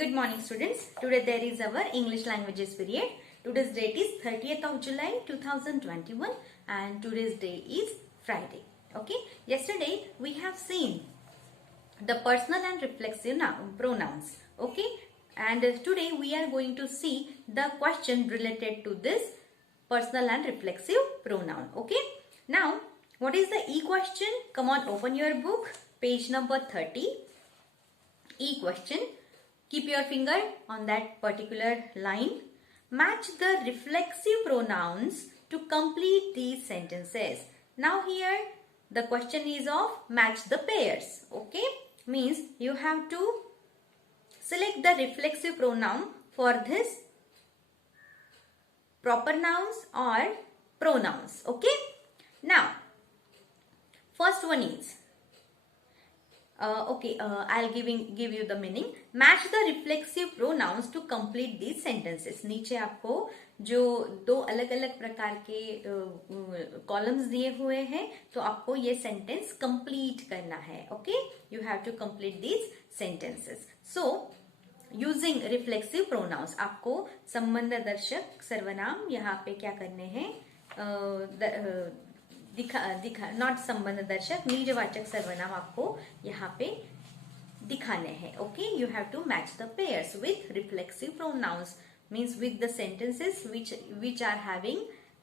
Good morning students. Today there is our English languages period. Today's date is 30th of July 2021 and today's day is Friday. Okay. Yesterday we have seen the personal and reflexive pronouns. Okay. And today we are going to see the question related to this personal and reflexive pronoun. Okay. Now what is the E question? Come on, open your book. Page number 30. E question. Keep your finger on that particular line. Match the reflexive pronouns to complete these sentences. Now here the question is of match the pairs. Okay, means you have to select the reflexive pronoun for this proper nouns or pronouns. Okay, now first one is I'll give you the meaning. Match the reflexive pronouns to complete these sentences. नीचे आपको जो दो अलग अलग प्रकार के columns दिए हुए हैं, तो आपको ये सेंटेंस कंप्लीट करना है. Okay, you have to complete these sentences. So using reflexive pronouns, आपको संबंधदर्शक सर्वनाम यहाँ पे क्या करने हैं, दिखा नॉट संबंध दर्शक, निजवाचक सर्वनाम आपको यहाँ पे दिखाने हैं. Okay, you have to match the pairs with reflexive pronouns, means with the sentences which are having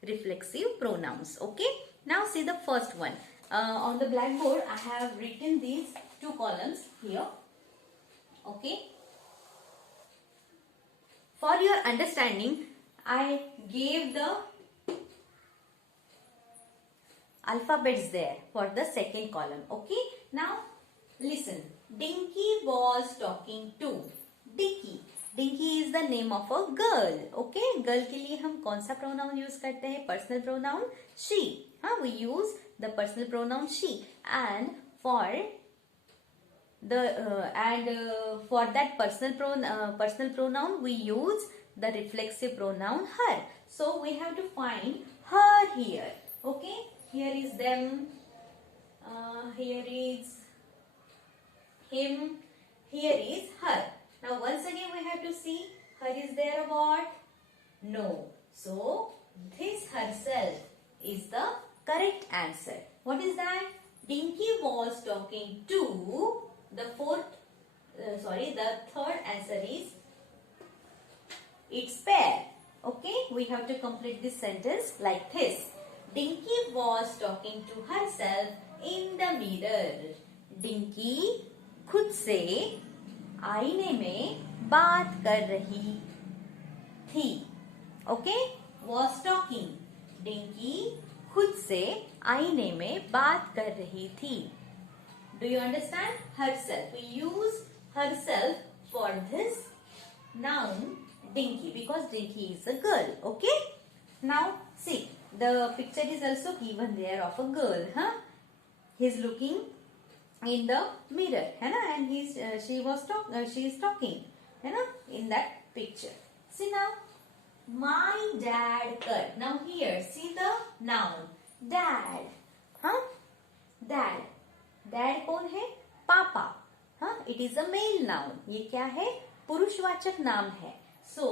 reflexive pronouns. Okay, now see the first one. On the blackboard I have written these two columns here. Okay, for your understanding I gave the alphabets there for the second column. Okay, now listen. Dinky was talking to Dinky. Dinky is the name of a girl. Okay, girl के लिए हम कौन सा pronoun use करते हैं? Personal pronoun she. हाँ, we use the personal pronoun she, and for that personal pronoun we use the reflexive pronoun her. So we have to find her here. Okay, here is them, here is him, here is her. Now once again we have to see, her is there or what? No. So this herself is the correct answer. What is that? Dinky was talking to the third answer is its pair. Okay, we have to complete this sentence like this. Dinky was talking to herself in the mirror. Dinky खुद से आईने में बात कर रही थी. Okay, was talking. Dinky खुद से आईने में बात कर रही थी. Do you understand? Herself. We use herself for this noun Dinky because Dinky is a girl. Okay. Now see, the picture is also given there of a girl. He's looking in the mirror, है ना, and she is talking, है ना, in that picture. See now, my dad cut. Now here, see the noun dad. Dad कौन है? पापा. It is a male noun. ये क्या है? पुरुषवाचक नाम है. So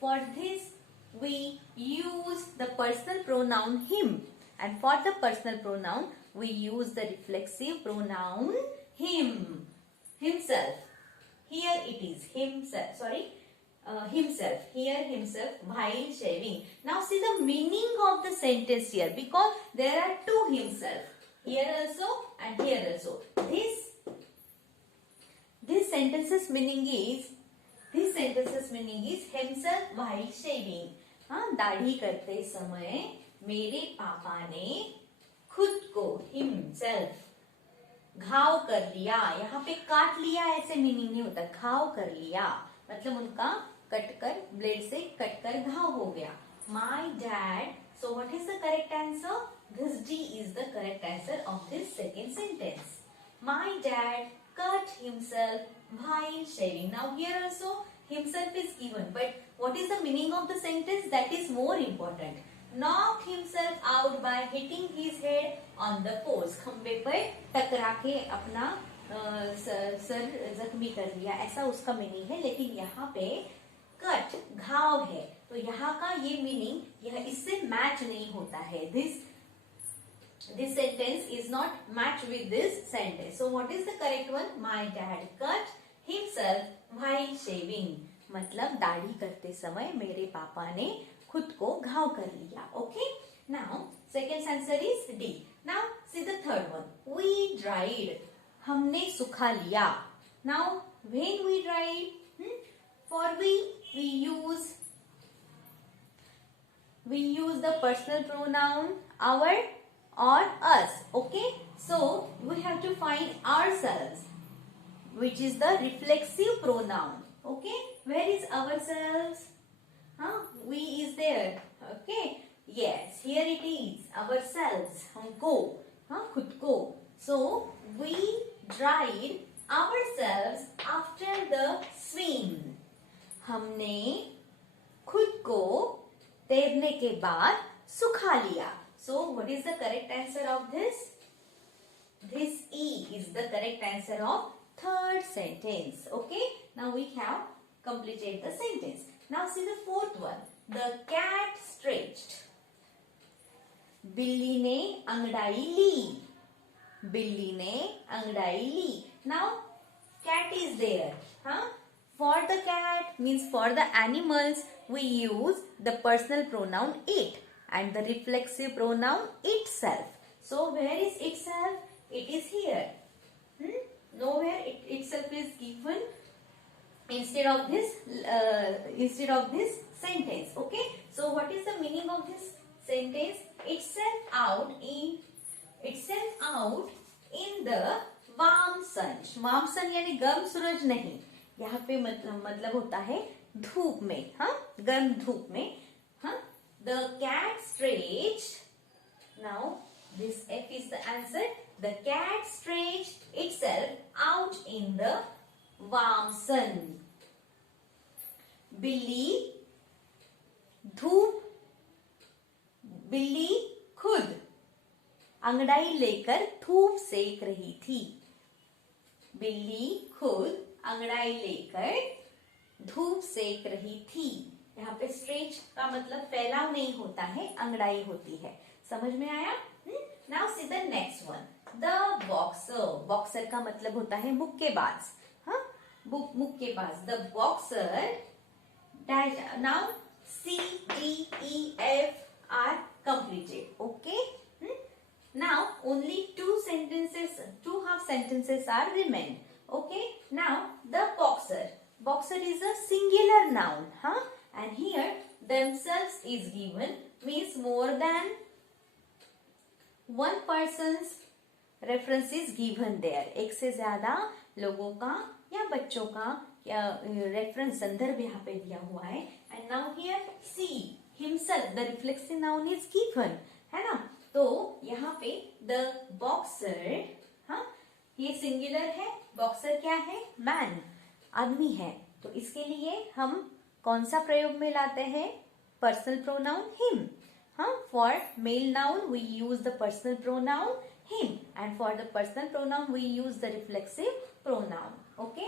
for this we use the personal pronoun him, and for the personal pronoun we use the reflexive pronoun him. Himself. Here it is himself. Himself. Here himself while shaving. Now see the meaning of the sentence here, because there are two himself. Here also and here also. This sentence's meaning is himself while shaving. दाढ़ी करते समय मेरे पापा ने खुद को himself घाव कर लिया. यहाँ पे काट लिया ऐसे मीनिंग नहीं होता, घाव कर लिया मतलब उनका ब्लेड से कट कर घाव हो गया. My dad. So what is the correct answer? This D is the correct answer of this second sentence. My dad cut himself while shaving. Now here also himself is given, but what is the meaning of the sentence? That is more important. Knock himself out by hitting his head on the post. खंबे पर टकरा के अपना sir जख्मी कर लिया, ऐसा उसका मीनिंग है। लेकिन यहाँ पे कट घाव है, तो यहाँ का ये मीनिंग यह इससे मैच नहीं होता है। This sentence is not match with this sentence. So what is the correct one? My dad cut himself while shaving. मतलब दाढ़ी करते समय मेरे पापा ने खुद को घाव कर लिया। Okay? Now second answer is D. Now see the third one. We dried. हमने सुखा लिया। Now when we dried, for we use the personal pronoun our or us. Okay, so we have to find ourselves, which is the reflexive pronoun. Okay, where is ourselves? We is there. Okay, yes, here it is, ourselves, हमको, खुद को. So we dried ourselves after the swim. हमने खुद को तैरने के बाद सुखा लिया. So what is the correct answer of this? This E is the correct answer of third sentence. Okay, now we have completed the sentence. Now see the fourth one. The cat stretched. बिल्ली ने अंगड़ाई ली. बिल्ली ने अंगड़ाई ली. Now cat is there. For the cat means for the animals we use the personal pronoun it and the reflexive pronoun itself. So where is itself? It is here. Nowhere itself is given instead of this sentence. Okay. So what is the meaning of this sentence? Itself out in the warm sun. Warm sun यानी गर्म सूरज नहीं. यहाँ पे मतलब होता है धूप में. गर्म धूप में. The cat stretched. Now this F is the answer. The cat stretched itself out in the warm sun. बिल्ली खुद अंगड़ाई लेकर धूप सेक रही थी. बिल्ली खुद अंगड़ाई लेकर धूप सेक रही थी. यहाँ पे स्ट्रेच का मतलब फैलाव नहीं होता है, अंगड़ाई होती है. समझ में आया? Now see the next one. The boxer. Boxer का मतलब होता है मुक्केबाज. मुक्केबाज. The boxer. Now C, D, E, F are completed. Okay. Now only two half sentences are remain. Okay. Now the boxer. Boxer is a singular noun. And here themselves is given, means more than one person's reference is given there. एक से ज्यादा लोगों का या बच्चों का reference संदर्भ यहाँ पे दिया हुआ है. And now here see himself, the reflexive noun is given, है ना. तो यहाँ पे the boxer, ये सिंगुलर है. बॉक्सर क्या है? मैन, आदमी है. तो इसके लिए हम कौन सा प्रयोग में लाते हैं? Personal pronoun him. For male noun we use the personal pronoun him and for the personal pronoun we use the reflexive pronoun. Okay,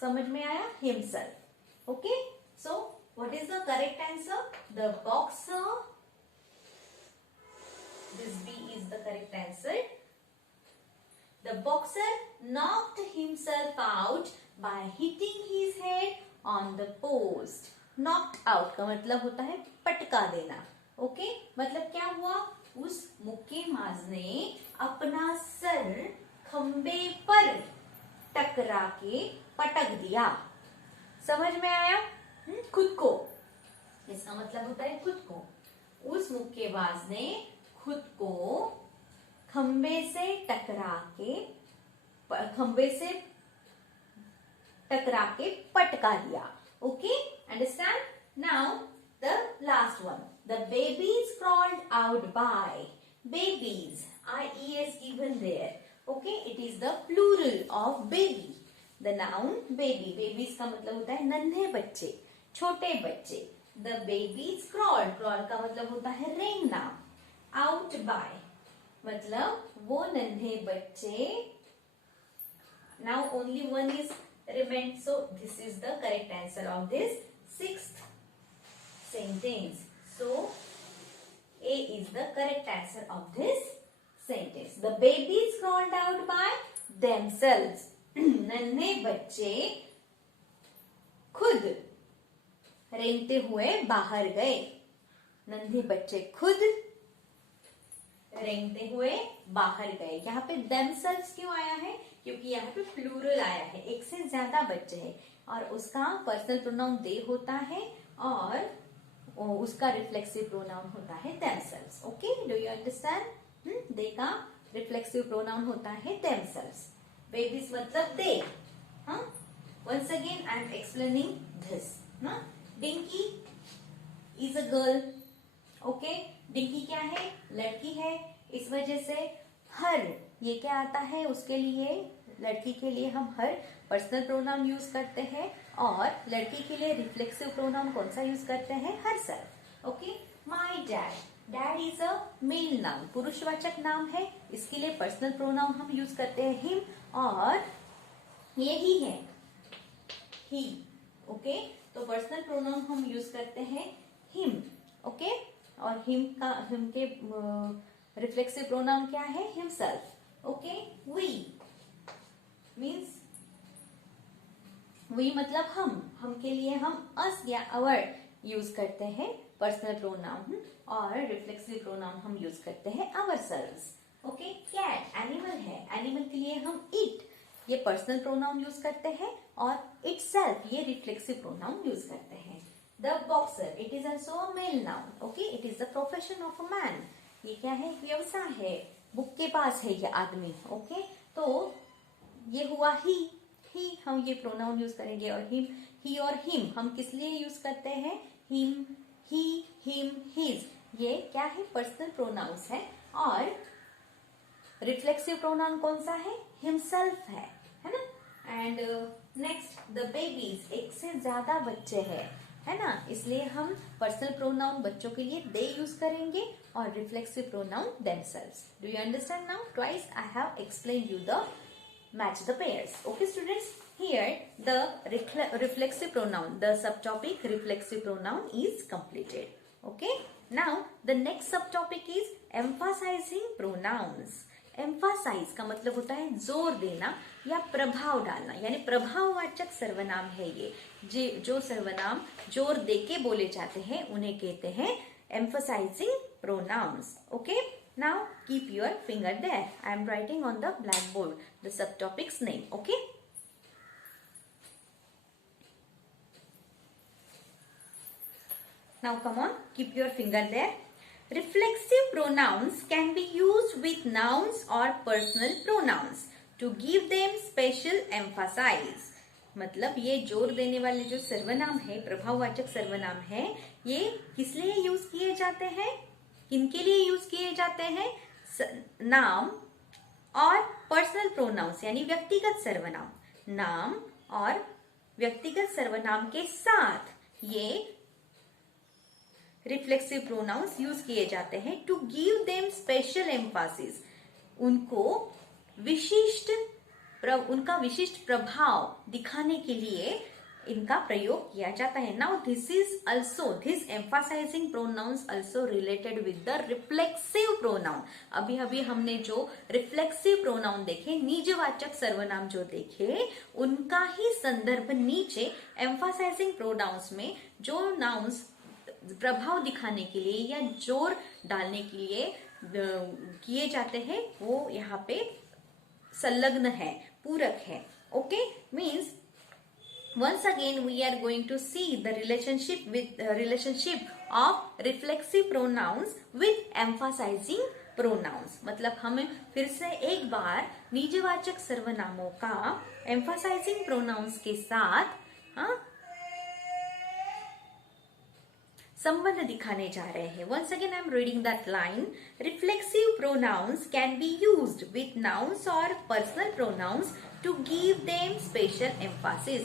समझ में आया? Himself. Okay, so what is the correct answer? The boxer. This B is the correct answer. The boxer knocked himself out by hitting his head on the post. Knocked out का मतलब होता है पटका देना. Okay, मतलब क्या हुआ? उस मुक्केबाज ने अपना सर खंबे पर टकरा के पटक दिया. समझ में आया? खुद को. इसका मतलब होता है खुद को. उस मुक्केबाज ने खुद को खंबे से टकरा के पटका दिया. Okay, understand? Now the last one. The babies crawled out by. Babies, IES given there. Okay, it is the plural of baby. The noun baby. Babies का मतलब होता है नन्हे बच्चे, छोटे बच्चे. The babies crawled. Crawl का मतलब होता है रेंगना. Out by मतलब वो नन्हे बच्चे now only one is remained, so this is the correct answer of this sixth sentence. So A is the correct answer of this sentence. The babies crawled out by themselves. नन्हे बच्चे खुद रेंगते हुए बाहर गए. नन्हे बच्चे खुद रेंगते हुए बाहर गए. यहाँ पे themselves क्यों आया है? क्योंकि यहाँ पे प्लूरल आया है, एक से ज्यादा बच्चे हैं और उसका पर्सनल प्रोनाउन दे होता है और उसका रिफ्लेक्सिव प्रोनाउन होता है themselves. Okay, do you understand? They का रिफ्लेक्सिव प्रोनाउन होता है themselves. बेबीज मतलब दे. हाँ, once again I am explaining this. Dinky is a girl. Okay, Dinky क्या है? लड़की है. इस वजह से हर, ये क्या आता है उसके लिए, लड़की के लिए हम हर पर्सनल प्रोनाउन यूज करते हैं और लड़की के लिए रिफ्लेक्सिव प्रोनाउन कौन सा यूज करते हैं? Herself. Okay, my dad. Dad is a male noun, पुरुषवाचक नाम है. इसके लिए पर्सनल प्रोनाउन हम यूज करते हैं हिम और ये ही है ही. ओके, तो पर्सनल प्रोनाउन हम यूज करते हैं हिम. ओके, और हिम के रिफ्लेक्सिव प्रोनाउन क्या है? Himself. Okay, we means we मतलब हम के लिए हम अस या अवर यूज करते हैं पर्सनल प्रोनाउन और रिफ्लेक्सिव प्रोनाउन हम यूज करते हैं आवरसेल्व्स. ओके, कैट एनिमल है. एनिमल के लिए हम इट ये पर्सनल प्रोनाउन यूज करते हैं और इटसेल्फ ये रिफ्लेक्सिव प्रोनाउन यूज करते हैं. The boxer, it is also a male noun. Okay, it is the profession of a man. ये क्या है? व्यवसाय है. बुक के पास है ये आदमी. ओके, तो ये हुआ ही हम ये प्रोनाउन यूज करेंगे और ही और हिम हम किस लिए यूज करते हैं? हिम, ही, हिम, हिज. ये क्या है? पर्सनल प्रोनाउंस है और रिफ्लेक्सिव प्रोनाउन कौन सा है? हिमसेल्फ है ना. एंड नेक्स्ट द बेबीज, एक से ज्यादा बच्चे हैं, है ना, इसलिए हम पर्सनल प्रोनाउन बच्चों के लिए दे यूज करेंगे और reflexive pronoun themselves. Do you understand now? Twice I have explained you the match the pairs. Okay students, here the reflexive pronoun, the subtopic reflexive pronoun is completed. Okay, now the next subtopic is emphasizing pronouns. emphasize का मतलब होता है जोर देना या प्रभाव डालना, यानी प्रभाववाचक सर्वनाम है ये. जो सर्वनाम जोर देके बोले जाते हैं उन्हें कहते हैं emphasizing pronouns. Okay, now keep your finger there. I am writing on the blackboard the subtopic's name. Okay, now come on, keep your finger there. Reflexive pronouns can be used with nouns or personal pronouns to give them special emphasis. मतलब ये जोर देने वाले जो सर्वनाम है, प्रभाववाचक सर्वनाम है, ये किस लिए यूज किए जाते हैं? किनके लिए यूज किए जाते हैं? नाम और पर्सनल प्रोनाउंस यानी व्यक्तिगत सर्वनाम. नाम और व्यक्तिगत सर्वनाम के साथ ये रिफ्लेक्सिव प्रोनाउंस यूज किए जाते हैं to give them special emphasis. उनका विशिष्ट प्रभाव दिखाने के लिए इनका प्रयोग किया जाता है. Now this emphasising pronouns also related with the reflexive pronoun. अभी हमने जो रिफ्लेक्सिव प्रोनाउन देखे, निजवाचक सर्वनाम जो देखे, उनका ही संदर्भ नीचे एम्फासाइजिंग प्रोनाउंस में जो नाउन्स प्रभाव दिखाने के लिए या जोर डालने के लिए किए जाते हैं वो यहाँ पे संलग्न है, पूरक है. Okay, means once again we are going to see the relationship of reflexive pronouns with emphasizing pronouns. मतलब हमें फिर से एक बार निजवाचक सर्वनामों का emphasizing pronouns के साथ संबंध दिखाने जा रहे हैं. Once again I am reading that line. Reflexive pronouns can be used with nouns or personal pronouns to give them special emphasis.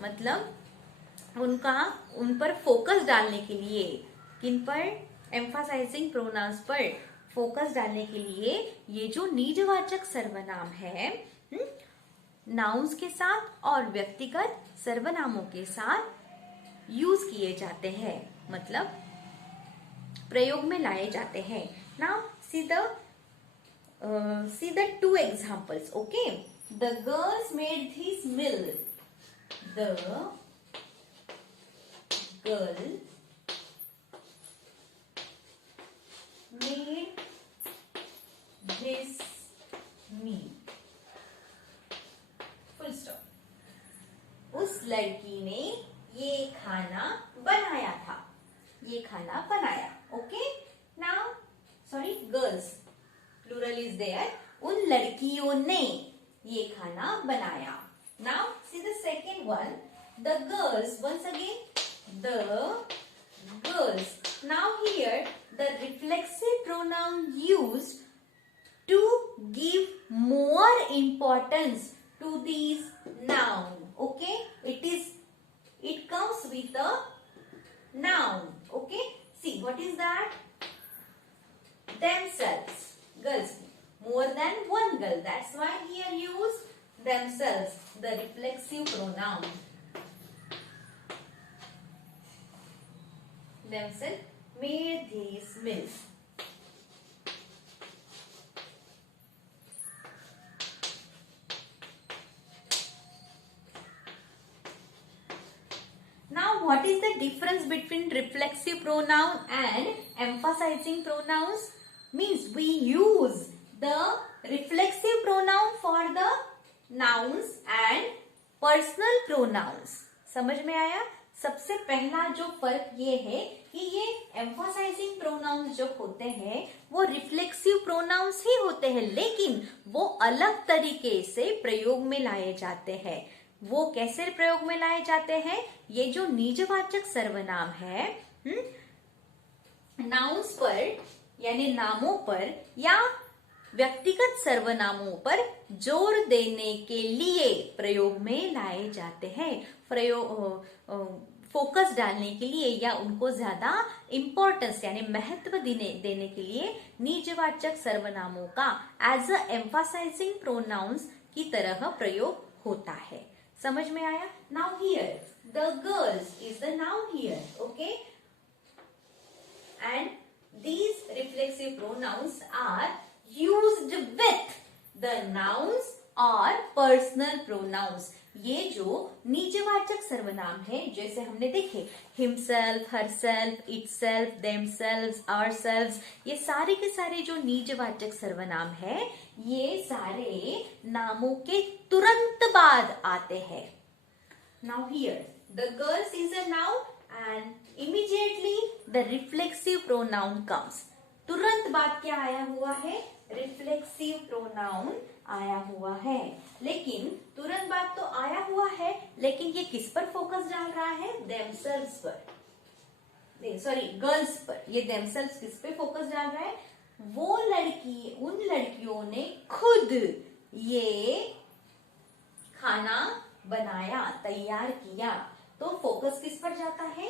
मतलब उन पर फोकस डालने के लिए, किन पर? एम्फासाइजिंग प्रोनाउंस पर फोकस डालने के लिए ये जो निजवाचक सर्वनाम है नाउन्स के साथ और व्यक्तिगत सर्वनामों के साथ यूज किए जाते हैं, मतलब प्रयोग में लाए जाते हैं। Now see the two examples. Okay, the girls made this mill. The girl made this meal. Full stop. उस लड़की ने ये खाना बनाया था. ये खाना बनाया. Okay, now sorry, girls plural is there. उन लड़कियों ने ये खाना बनाया. Now see the second one. The girls, once again, the girls. Now here the reflexive pronoun used to give more importance to these noun. Okay, it comes with a noun. Okay, see what is that? Themselves. Girls, more than one girl. That's why here use themselves, the reflexive pronoun. Themselves made these meals. Now what is the difference between reflexive pronoun and emphasizing pronouns? Means we use the reflexive pronoun for the nouns and personal pronouns. समझ में आया? सबसे पहला जो फर्क ये है कि ये एम्फसाइजिंग प्रोनाउंस जो होते हैं वो रिफ्लेक्सिव प्रोनाउंस ही होते हैं, लेकिन वो अलग तरीके से प्रयोग में लाए जाते हैं. वो कैसे प्रयोग में लाए जाते हैं? ये जो निजवाचक सर्वनाम है, नाउन्स पर यानी नामों पर या व्यक्तिगत सर्वनामों पर जोर देने के लिए प्रयोग में लाए जाते हैं. फोकस डालने के लिए या उनको ज्यादा इंपॉर्टेंस यानी महत्व देने के लिए निजवाचक सर्वनामों का एज अ एम्फसाइजिंग प्रोनाउंस की तरह प्रयोग होता है. समझ में आया? Now here the girls is the noun here. Okay, and these reflexive pronouns are used with the nouns or personal pronouns. ये जो निजवाचक सर्वनाम है, जैसे हमने देखे himself, herself, itself, themselves, ourselves, ये सारे के सारे जो निजवाचक सर्वनाम है ये सारे नामों के तुरंत बाद आते हैं. Now here the girls is a noun and immediately the reflexive pronoun comes. तुरंत बाद क्या आया हुआ है? रिफ्लेक्सिव प्रोनाउन आया हुआ है. लेकिन तुरंत बाद तो आया हुआ है, लेकिन ये किस पर फोकस डाल रहा है? themselves पर, सॉरी गर्ल्स पर. ये themselves किस पे फोकस डाल रहा है? वो लड़की, उन लड़कियों ने खुद ये खाना बनाया, तैयार किया. तो फोकस किस पर जाता है?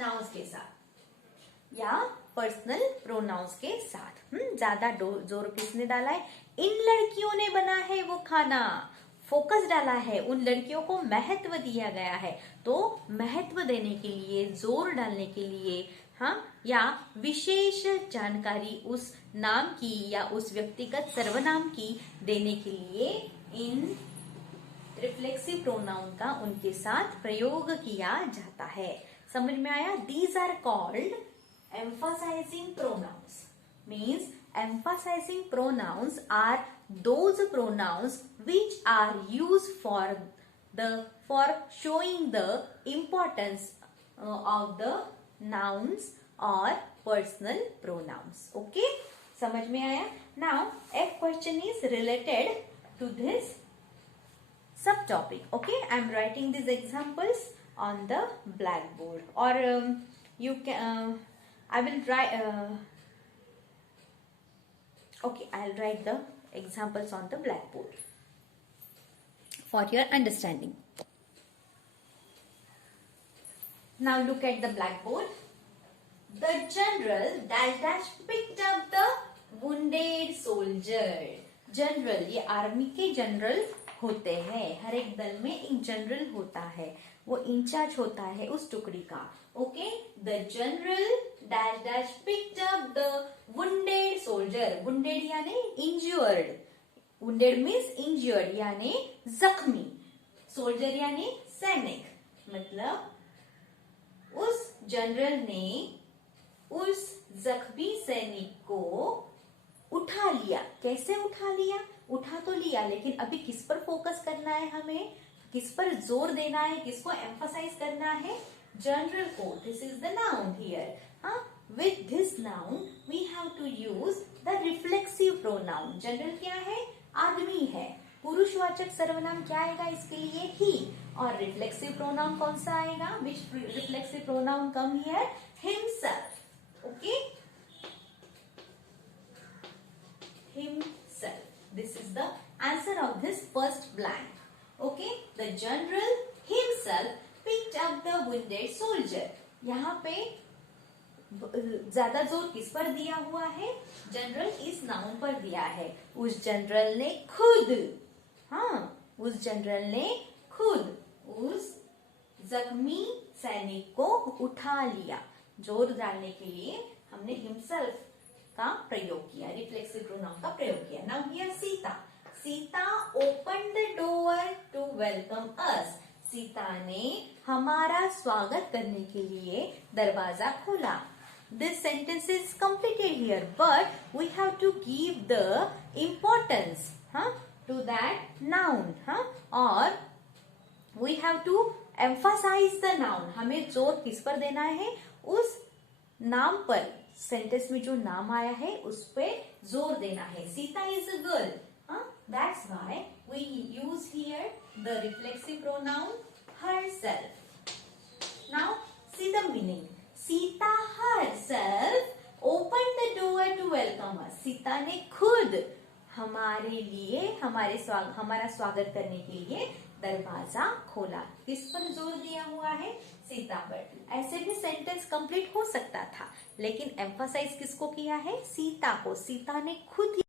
नाउन्स के साथ या पर्सनल प्रोनाउंस के साथ. ज्यादा जोर किसने डाला है? इन लड़कियों ने बना है वो खाना. फोकस डाला है, उन लड़कियों को महत्व दिया गया है. तो महत्व देने के लिए, जोर डालने के लिए, हाँ, या विशेष जानकारी उस नाम की या उस व्यक्तिगत सर्वनाम की देने के लिए इन रिफ्लेक्सिव प्रोनाउन का उनके साथ प्रयोग किया जाता है. समझ में आया? These are called emphasizing pronouns. Means emphasizing pronouns are those pronouns which are used for showing the importance of the nouns or personal pronouns. Okay, समझ में आया? Now a question is related to this subtopic. Okay, I am writing these examples on the blackboard, or you can I will write okay, I'll write the examples on the blackboard for your understanding. Now look at the blackboard. The general dash dash picked up the wounded soldier. General, ये army के general होते हैं। हर एक दल में एक general होता है, वो इंचार्ज होता है उस टुकड़ी का। Okay, the general dash dash picked up the wounded soldier. Wounded यानी इंज्योर्ड, वुंडेड मीन्स इंज्योर्ड यानी जख्मी, सोल्जर यानी सैनिक। मतलब उस जनरल ने उस जख्मी सैनिक को उठा लिया। कैसे उठा लिया? उठा तो लिया, लेकिन अभी किस पर फोकस करना है हमें, किस पर जोर देना है, किसको एम्फसाइज करना है? जनरल को। This is the noun here. हाँ, with this noun we have to use the reflexive pronoun. General क्या है? आदमी है। पुरुषवाचक सर्वनाम क्या आएगा इसके लिए? ही। और रिफ्लेक्सिव प्रोनाउन कौन सा आएगा? Which reflexive pronoun come here? Himself. Okay, himself. This is the answer of this first blank. Okay, the general himself picked up the wounded soldier. यहाँ पे ज्यादा जोर किस पर दिया हुआ है? जनरल इस नाउन पर दिया है। उस जनरल ने खुद, हाँ, उस जनरल ने खुद उस जख्मी सैनिक को उठा लिया। जोर डालने के लिए हमने हिमसेल्फ का प्रयोग किया, रिफ्लेक्सिव प्रोनाउन का प्रयोग किया। Now here Sita. Sita open the door to welcome us. Sita ने हमारा स्वागत करने के लिए दरवाजा खोला। This sentence is completed here, but we have to give the importance to that noun, और we have to emphasize the noun. हमें जोर किस पर देना है? उस नाम पर। सेंटेंस में जो नाम आया है उस पे जोर देना है। Sita is a girl, that's why we use here the reflexive pronoun herself. Now see the meaning. Sita herself opened the door to welcome us. Sita ने खुद हमारे लिए हमारा स्वागत करने के लिए दरवाजा खोला। किस पर जोर दिया हुआ है? सीता पर। ऐसे भी सेंटेंस कंप्लीट हो सकता था, लेकिन एम्फसाइज किसको किया है? सीता को। सीता ने खुद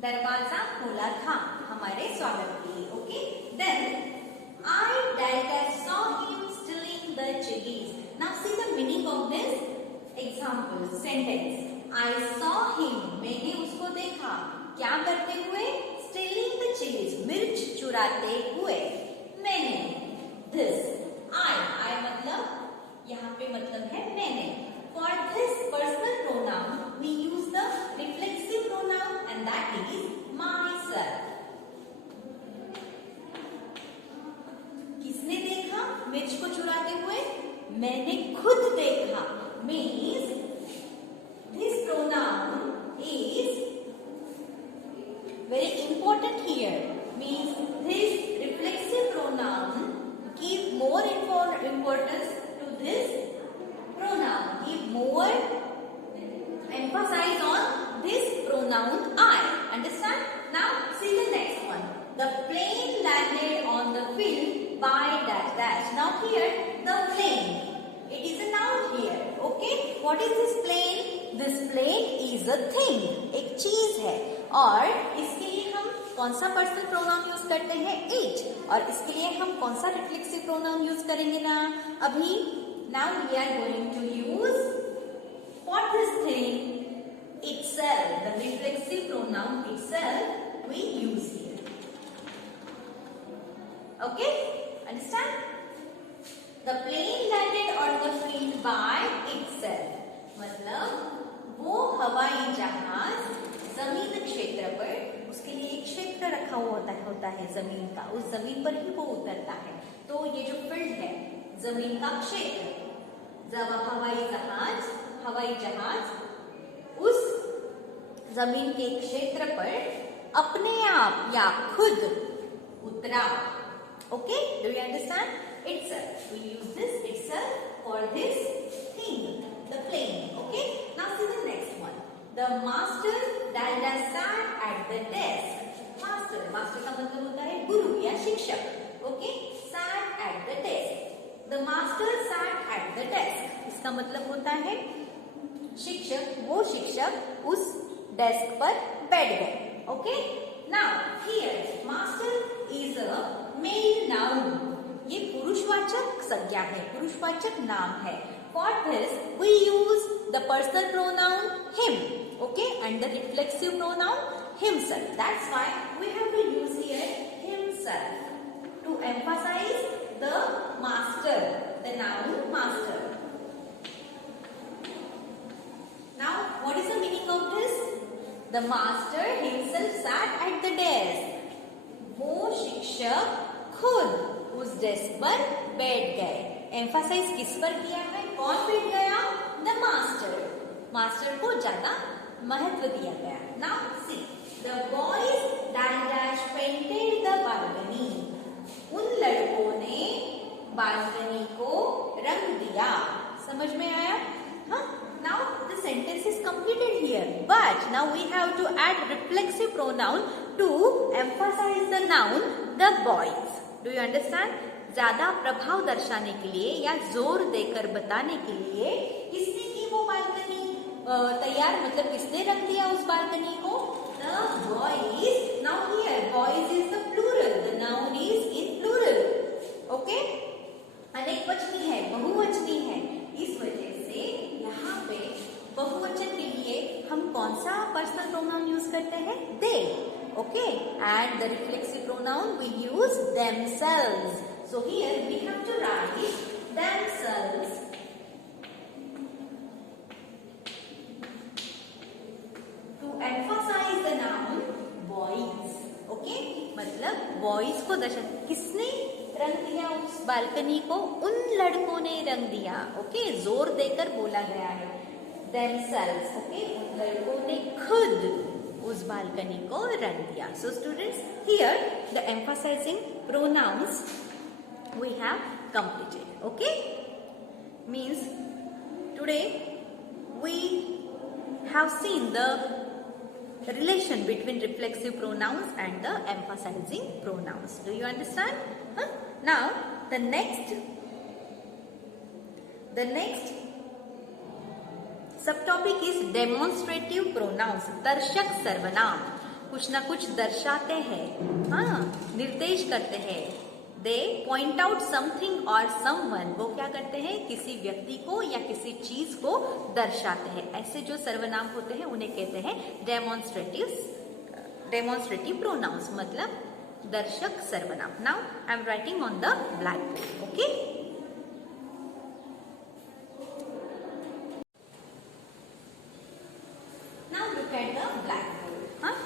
दरवाजा खोला था हमारे स्वागत के लिए। Okay, then I Delta saw him stealing the chilies. Now see the meaning of this example sentence. I saw him. मैंने उसको देखा। क्या करते हुए? Stealing the chilies. मिर्च चुराते हुए। मैंने। This. I मतलब यहाँ पे मतलब है मैंने। For this personal pronoun we use the reflexive pronoun and that is myself. किसने देखा मिर्च को चुराते हुए? मैंने खुद देखा। Means this pronoun is very important here. Means this reflexive pronoun give more importance to this pronoun. Give more emphasis on this pronoun I. Understand? Now see the next one. The plane landed on the field by dash dash. Now here the plane. It is a noun here. Okay. What is this plane? This plane is a thing. एक चीज है। और इसके लिए हम कौन सा personal pronoun use करते हैं? इट। और इसके लिए हम कौन सा रिफ्लेक्सिव प्रोनाउन यूज करेंगे ना अभी? Now we are going to use for this thing itself. The reflexive pronoun itself we use here. Okay? Understand? The plane landed on the field by itself. मतलब वो हवाई जहाज जमीन क्षेत्र पर, उसके लिए एक क्षेत्र रखा हुआ होता है जमीन का, उस जमीन पर ही वो उतरता है। तो ये जो फील्ड है जमीन का क्षेत्र, जब हवाई जहाज उस जमीन के क्षेत्र पर अपने आप या खुद उतरा। Okay, do you understand? Itself. We use this itself for this thing, the plane. Okay. Now see the next one. The master Dalda sat at the desk. Master का मतलब होता है गुरु या शिक्षक. Okay. Sat at the desk. The master sat at the desk. इसका मतलब होता है वो शिक्षक उस डेस्क पर बैठ गए. Okay. Now here है, पुरुषवाचक नाम है. For this we use the personal pronoun him, okay, and the reflexive pronoun himself. That's why we have to use here himself to emphasize the master, the noun master. Now, what is the meaning of this? The master himself sat at the desk. वो शिक्षक खुद उस desk पर बैठ गए. Emphasise किस पर किया है? कौन बैठ गया? The master. मास्टर को ज्यादा महत्व दिया गया. Now see the boys dash painted the balcony. उन लड़कों ने बालकनी को रंग दिया. समझ में आया? हाँ. Now the sentence is completed here, but now we have to add reflexive pronoun to emphasize the noun the boys. Do you understand? ज्यादा प्रभाव दर्शाने के लिए या जोर देकर बताने के लिए किसने की वो बालकनी तैयार, मतलब किसने रंग दिया उस बालकनी को? The boys. Now here boys is the plural. The noun is in plural. Okay? अनेक वचनी है, बहुवचनी है. इस वजह से यहाँ पे बहुवचन के लिए हम कौन सा पर्सनल प्रोनाउन यूज करते हैं? They. Okay. And the reflexive pronoun we use themselves. So here we have to write themselves. To emphasize the noun boys. Okay? मतलब बॉयज को दर्शा. किसने रंग दिया उस बालकनी को? उन लड़कों ने रंग दिया. ओके. जोर देकर बोला गया है. themselves. ओके. उन लड़कों ने खुद उस बालकनी को रंग दिया. So students, here the emphasizing pronouns we have completed. Okay? Means today we have seen the relation between reflexive pronouns and the emphasizing pronouns. Do you understand? Huh? Now the next subtopic is demonstrative pronouns. दर्शक सर्वनाम. कुछ ना कुछ दर्शाते हैं, हाँ, निर्देश करते हैं. दे पॉइंट आउट समथिंग और समवन. वो क्या करते हैं? किसी व्यक्ति को या किसी चीज को दर्शाते हैं. ऐसे जो सर्वनाम होते हैं उन्हें कहते हैं डेमोन्स्ट्रेटिव प्रोनाउंस, मतलब दर्शक सर्वनाम. Now I am writing on the black board. Okay. Now look at the black board. हाँ.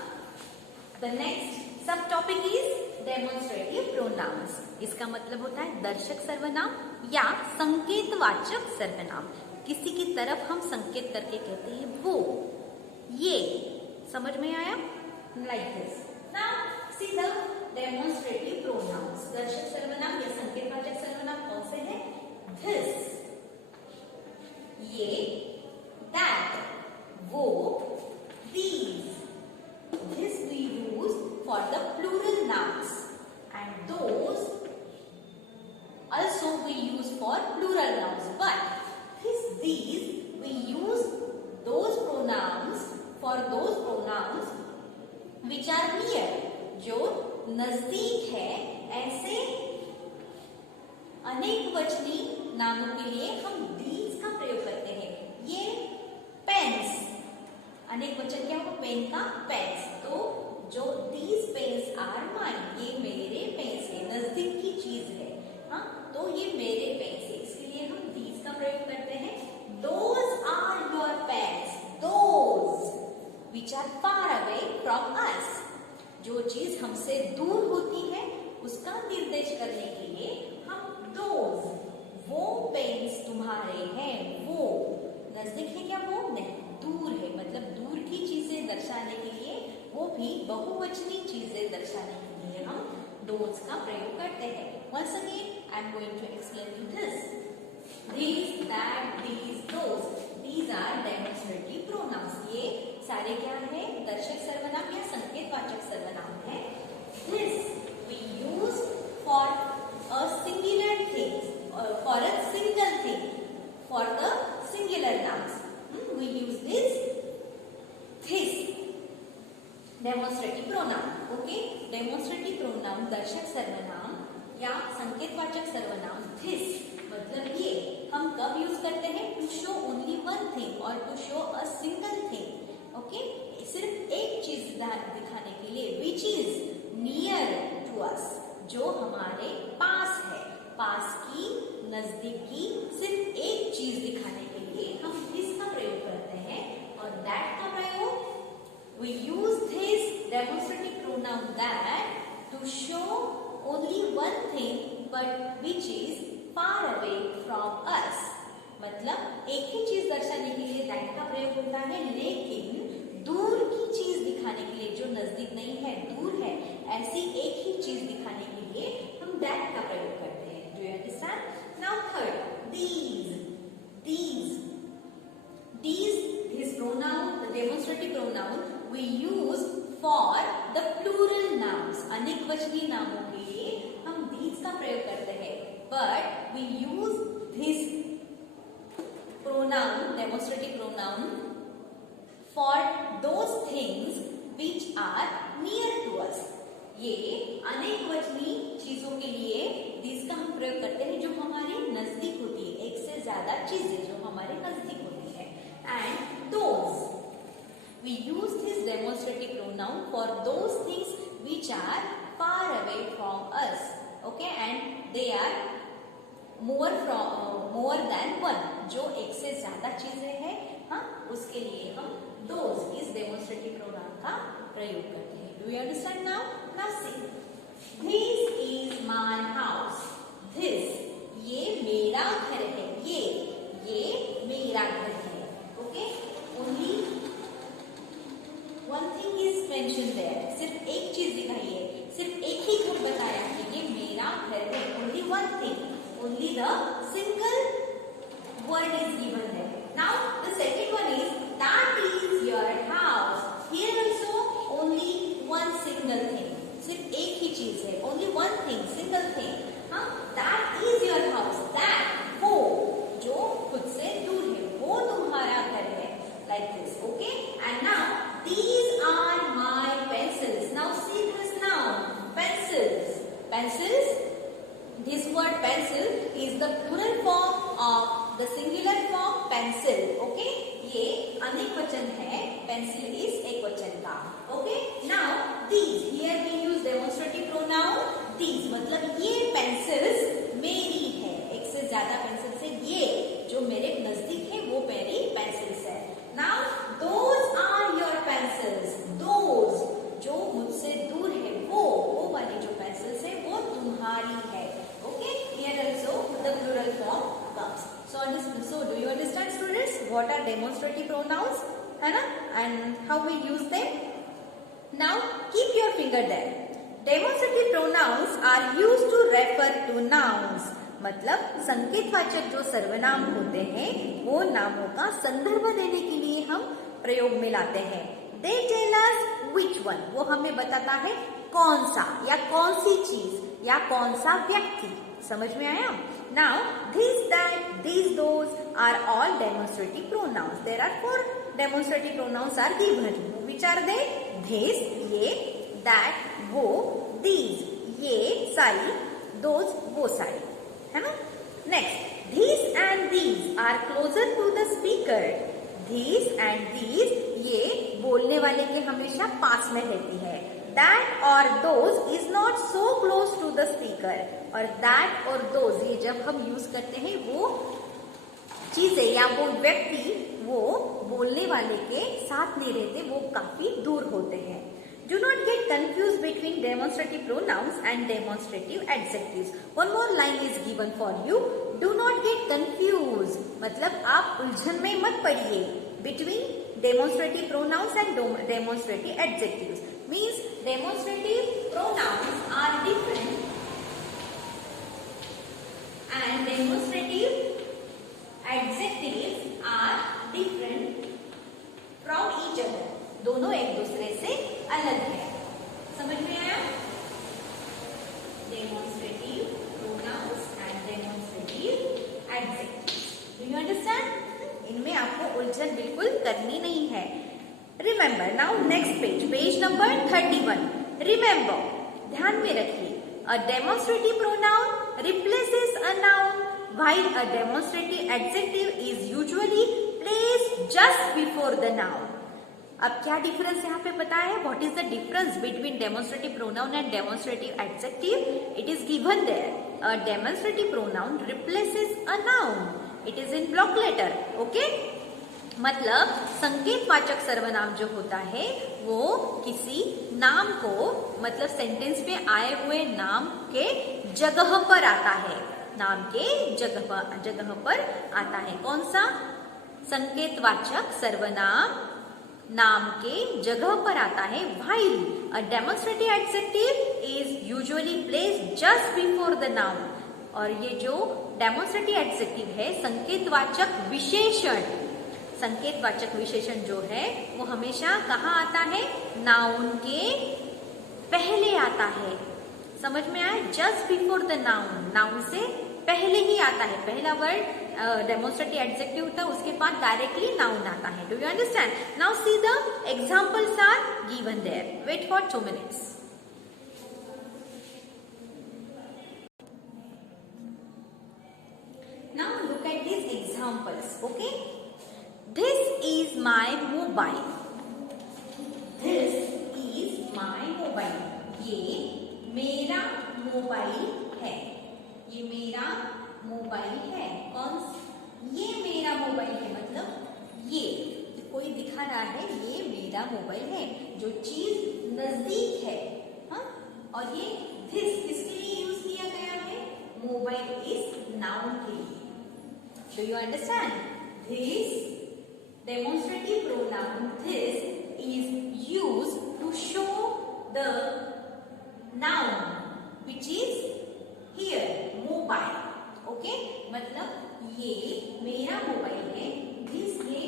द नेक्स्ट सब टॉपिक इज डेमोन्स्ट्रेटिव प्रोनाउंस. इसका मतलब होता है दर्शक सर्वनाम या संकेतवाचक सर्वनाम. किसी की तरफ हम संकेत करके कहते हैं वो, ये. समझ में आया? Like this. Now see the demonstrative pronouns. दर्शक सर्वनाम या संकेतवाचक सर्वनाम कौन से हैं? दिस, ये, दैट, वो, these. This we use for the plural nouns, and those also we use for plural nouns. But these we use those pronouns for those pronouns which are near. जो नजदीक है, ऐसे अनेक वचनी नामों के लिए हम these का प्रयोग करते हैं. ये पेन्स, अनेक वचन क्या हो? पेन का पेन्स. तो जो these pens are mine, ये मेरे पेन्स है, नजदीक की चीज है. हाँ, तो ये मेरे पेन्स है, इसके लिए हम these का प्रयोग करते हैं. Those are your pens. Those which are far away from us. जो चीज हमसे दूर होती है उसका निर्देश करने के लिए हम those, वो पेन्स तुम्हारे हैं. वो नजदीक है क्या? वो नहीं, दूर है. मतलब दूर की चीजें दर्शाने के लिए, वो भी बहुवचनी चीजें दर्शाने के लिए हम those का प्रयोग करते हैं. Once again, I am going to explain you this. These, that, these, those. These are demonstrative pronouns. ये सारे क्या है? दर्शक सर्वनाम या संकेतवाचक सर्वनाम है. This we use for a singular thing, or for a single thing, for the singular nouns. We use this demonstrative pronoun. Okay? Demonstrative pronoun दर्शक सर्वनाम या संकेतवाचक सर्वनाम this मतलब ये हम कब यूज करते हैं? To show only one thing और to show a single thing. Okay, सिर्फ एक चीज दिखाने के लिए, which is near to us, जो हमारे पास है, पास की, नजदीकी, सिर्फ एक चीज दिखाने के लिए हम दिस का प्रयोग करते हैं। और दैट का प्रयोग we use this demonstrative pronoun that to show only one thing but which is far away from us। मतलब एक ही चीज दर्शाने के लिए that का प्रयोग होता है, लेकिन दूर की चीज दिखाने के लिए, जो नजदीक नहीं है, दूर है, ऐसी एक ही चीज दिखाने के लिए हम that का प्रयोग करते हैं। Do you understand? Now third, this pronoun, the demonstrative pronoun we use for the plural nouns। अनेकवचनी नामों के लिए हम these का प्रयोग करते हैं, but we use this pronoun, demonstrative pronoun, for those things which are near to us। ये अनेकवचनी चीजों के लिए these का हम प्रयोग करते हैं जो हमारे नजदीक होती है, एक से ज्यादा चीजें जो हमारे नजदीक होती है। And those, we use this demonstrative pronoun for those things which are far away from us। Okay, and they are more than one, जो एक से ज्यादा चीजें हैं, हाँ, उसके लिए हम those इस demonstrative pronoun का प्रयोग करते हैं। Do you understand now? Now see, this is my house। This, ये मेरा घर है, ये मेरा घर है। Okay, only one thing is mentioned there। सिर्फ एक चीज दिखाई है, सिर्फ एक ही घर बताया कि ये मेरा घर है। Only one thing, only the single word is given there। Now the second one is that is your house। Here also only one single thing, सिर्फ एक ही चीज है, only one thing, single thing। हाँ, that is your house। that, वो जो खुद से दूर है, वो तुम्हारा घर है। Like this, okay? And now these are my pencils। Now see this noun, pencils। Pencils, this word pencil is the plural form of the singular form pencil। Okay? ये अनेकवचन है, pencil is एकवचन का। Okay? Now these, here we use demonstrative pronoun these, मतलब ये pencils मेरी है, एक से ज्यादा pencils है, ये जो मेरे नजदीक है वो मेरी pencils है। Now those are your pencils। those, जो मुझसे दूर है, वो वाली जो pencils है वो तुम्हारी है। Okay? Here also the plural form comes। So do you understand, students, what are demonstrative pronouns, है ना, and how we use them? Now keep your finger there। Demonstrative pronouns are used to refer to nouns। मतलब संकेतवाचक जो सर्वनाम होते हैं वो नामों का संदर्भ देने के लिए हम प्रयोग में लाते हैं। They tell us which one, वो हमें बताता है कौन सा या कौन सी चीज या कौन सा व्यक्ति। समझ में आया? Now this, that, these, those are all demonstrative pronouns। There are 4 demonstrative pronouns are given। Which are they? This, ये, that, वो, these, ये सारी, those, वो सारी, है ना? Next, these and these are closer to the speaker। These and these, ये बोलने वाले के हमेशा पास में रहती है। That or those is not so close to the speaker। और that और those, ये जब हम यूज करते हैं वो चीजें या वो व्यक्ति वो बोलने वाले के साथ नहीं रहते, वो काफी दूर होते हैं। Do not get confused between demonstrative pronouns and demonstrative adjectives। One more line is given for you। Do not get confused, मतलब आप उलझन में मत पड़िए between demonstrative pronouns and demonstrative adjectives। Means demonstrative pronouns are different and demonstrative adjectives are different from each other। दोनों एक दूसरे से अलग है। समझ में आया? Demonstrative pronouns and demonstrative adjectives। Do you understand? इनमें आपको उलझन बिल्कुल करनी नहीं है। Remember, now next page number 31। Remember, ध्यान में रखिए, a demonstrative pronoun replaces a noun while a demonstrative adjective is usually placed just before the noun. अब क्या डिफरेंस यहाँ पे पता है? What is the difference between demonstrative pronoun and demonstrative adjective? It is given there. A demonstrative pronoun replaces a noun. It is in block letter. Okay, मतलब संकेतवाचक सर्वनाम जो होता है वो किसी नाम को, मतलब सेंटेंस में आए हुए नाम के जगह पर आता है. नाम के जगह पर आता है. कौन सा? संकेतवाचक सर्वनाम नाम के जगह पर आता है. while a demonstrative adjective is usually placed just before the noun. और ये जो डेमोन्स्ट्रेटिव एडजेक्टिव है, संकेतवाचक विशेषण, संकेतवाचक विशेषण जो है वो हमेशा कहाँ आता है? नाउन के पहले आता है. समझ में आया? Just before the noun, noun से पहले ही आता है. पहला वर्ड डेमोन्स्ट्रेटिव एडजेक्टिव होता है, उसके बाद डायरेक्टली नाउन आता है. Do you understand? Now see the examples are given there. Wait for 2 minutes. Now look at these examples. Okay, this is my mobile. This is my mobile. ये मेरा mobile है. ये मेरा मोबाइल है. ये मेरा मोबाइल है मतलब ये कोई दिखा रहा है, ये मेरा मोबाइल है. जो चीज नजदीक है, हाँ? और ये दिस किसके लिए यूज किया गया है? मोबाइल इज नाउन के लिए. Do you understand? This demonstrative pronoun this is used to show the noun which is here mobile. Okay, मतलब ये मेरा मोबाइल है. दिस ये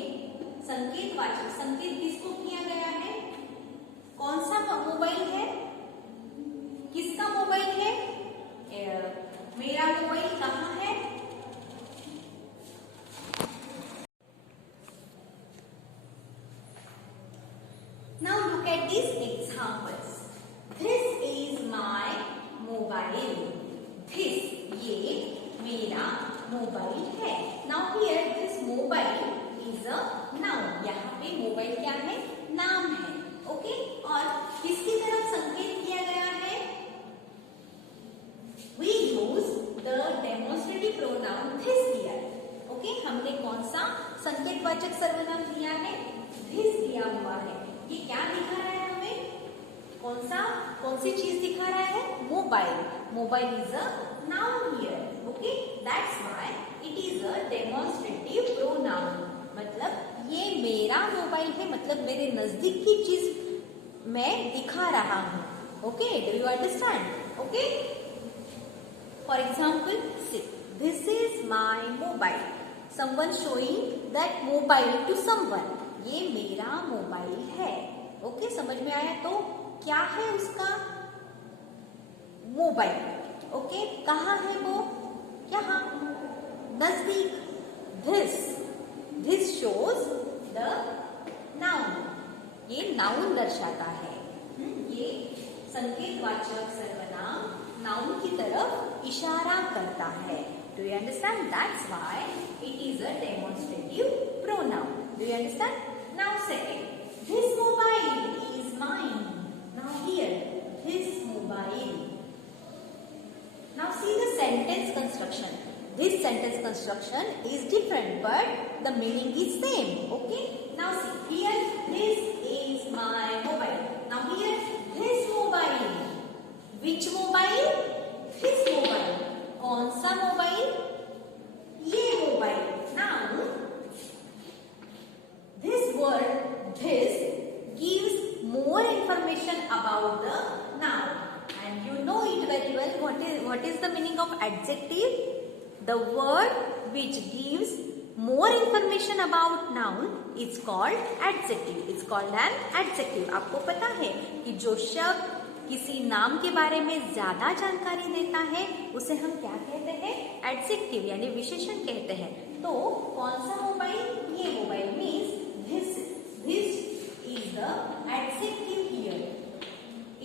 संकेतवाचक, संकेत किसको किया गया है? कौन सा मोबाइल है? किसका मोबाइल है? मेरा मोबाइल कहाँ है? Now look at these examples. This is my mobile. This ये मेरा मोबाइल है. Now here this mobile is a noun. यहाँ पे मोबाइल क्या है? नाम है. ओके, और किसकी तरफ संकेत किया गया है? We use the demonstrative pronoun this here. Okay, हमने कौन सा संकेतवाचक सर्वनाम दिया है? this दिया हुआ है. ये क्या दिखा रहा है हमें? कौन सी चीज दिखा रहा है? Mobile. Mobile is a noun here. Okay, that's why it is a demonstrative pronoun. मतलब ये मेरा मोबाइल है, मतलब मेरे नजदीक की चीज मैं दिखा रहा हूँ. Okay, do you understand? Okay, for example से this is my mobile. Someone showing that mobile to someone. ये मेरा मोबाइल है. ओके, समझ में आया? तो क्या है उसका? मोबाइल. ओके, कहाँ है वो? यहाँ नजदीक. This shows the noun. ये नाउन दर्शाता है. ये संकेतवाचक सर्वनाम नाउन की तरफ इशारा करता है. Do you understand? That's why it is a demonstrative pronoun. Do you understand? Now second, this mobile is mine. Now here, this mobile. Now see the sentence construction. This sentence construction is different, but the meaning is same. Okay? Now see here, this is my mobile. Now here, this mobile. Which mobile? This mobile. कौन सा mobile? ये mobile. Now this word this gives more information about the noun, and you know it very well. What is the meaning of adjective? The word which gives more information about noun is called adjective. It's called an adjective. आपको पता है कि जो शब्द किसी नाम के बारे में ज्यादा जानकारी देता है उसे हम क्या कहते हैं? एडजेक्टिव यानी विशेषण कहते हैं. तो कौन सा मोबाइल? ये mobile means this is the adjective here.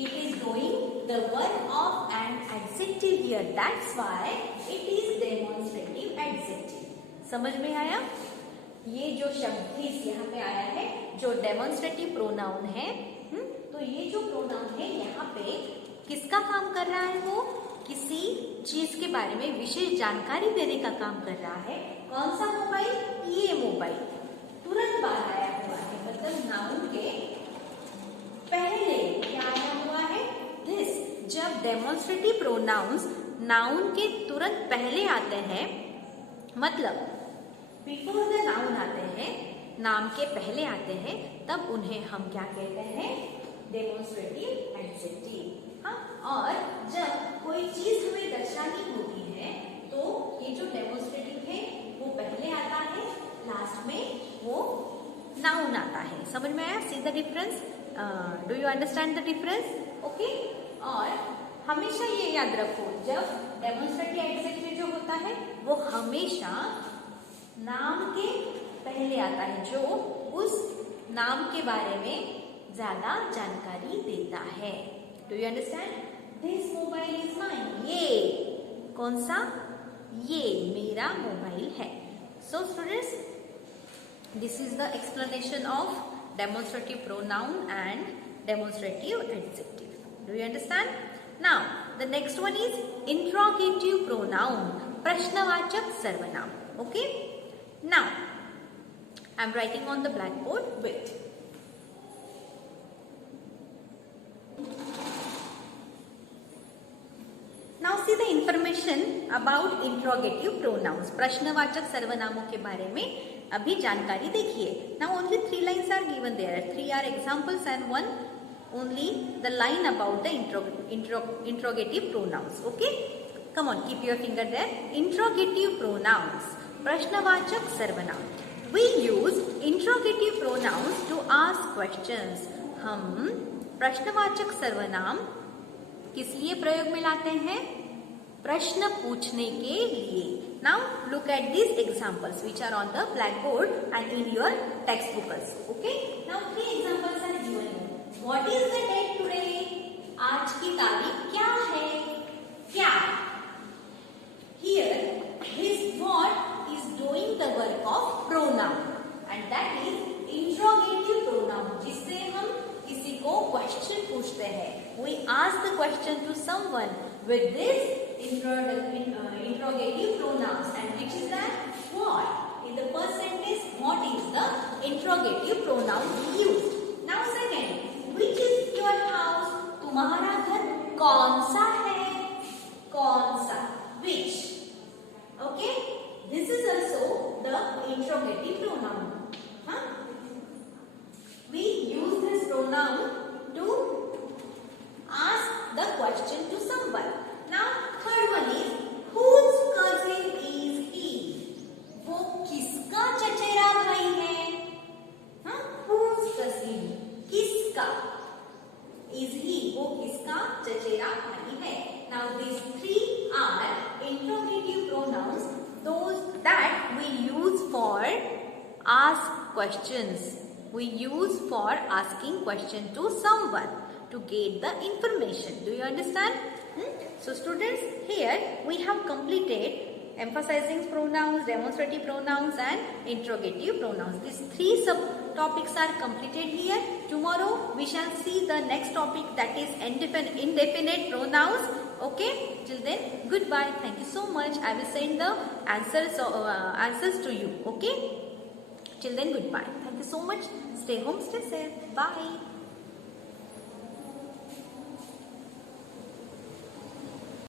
It is doing the work of an adjective here. That's why it is demonstrative adjective. समझ में आया? ये जो शब्द दिस यहाँ पे आया है जो डेमोन्स्ट्रेटिव प्रोनाउन है, तो ये जो प्रोनाउन है यहाँ पे किसका काम कर रहा है? वो किसी चीज के बारे में विशेष जानकारी देने का काम कर रहा है। कौन सा मोबाइल? ये मोबाइल। तुरंत बाद आया हुआ है, मतलब नाउन के पहले क्या आया हुआ है? दिस। जब डेमोन्स्ट्रेटिव प्रोनाउंस नाउन के तुरंत पहले आते हैं, मतलब बिफोर द नाउन आते हैं, नाम के पहले आते हैं, तब उन्हें हम क्या कहते हैं? Demonstrative adjective. हाँ, और जब कोई चीज हमें दर्शानी होती है तो ये जो डेमोन्स्ट्रेटिव है वो पहले आता है, लास्ट में वो नाउन आता है। समझ में आया? See the difference? Do you understand the difference? Okay. और हमेशा ये याद रखो, जब डेमोन्स्ट्रेटिव एडजेक्टिव जो होता है वो हमेशा नाम के पहले आता है, जो उस नाम के बारे में ज्यादा जानकारी देता है। Do you understand? This mobile is mine. ये कौन सा? ये मेरा मोबाइल है। So students, this is the explanation of demonstrative pronoun and demonstrative adjective. Do you understand? Now the next one is interrogative pronoun, प्रश्नवाचक सर्वनाम. Okay, now I am writing on the blackboard. Wait. Now see the information about interrogative pronouns. प्रश्नवाचक सर्वनामों के बारे में अभी जानकारी देखिए. Now only 3 lines are given there. 3 are examples and 1 only the line about the interrogative pronouns. Okay? Come on, keep your finger there. Interrogative pronouns. प्रश्नवाचक सर्वनाम. We use interrogative pronouns to ask questions. हम प्रश्नवाचक सर्वनाम किस लिए प्रयोग में लाते हैं? प्रश्न पूछने के लिए. Now look at these examples which are on the blackboard and in your textbook also. Okay? Now 3 examples are given. What is the date today? आज की तारीख क्या है? क्या? Here his what is doing the work of pronoun and that is interrogative pronoun, जिससे हम किसी को क्वेश्चन पूछते हैं. We ask the question to someone with this interrogative pronouns, and which is that what? In the first sentence, what is the interrogative pronoun used? Now second, which is your house? तुम्हारा घर कौन सा है? कौन सा? Which? Okay? This is also the interrogative pronoun. Huh? We use this pronoun to ask the question to someone. Now, third one is whose cousin is he? वो किसका चचेरा भाई है? हाँ? Whose cousin? किसका? Is he? वो किसका चचेरा भाई है? Now, these 3 are interrogative pronouns, those that we use for ask questions. We use for asking question to someone to get the information. Do you understand? So students, here we have completed emphasizing pronouns, demonstrative pronouns and interrogative pronouns. These 3 subtopics are completed here. Tomorrow we shall see the next topic, that is indefinite pronouns. Okay, till then goodbye. Thank you so much. I will send the answers to you. Okay, till then goodbye. Thank you so much. Stay home, stay safe. Bye.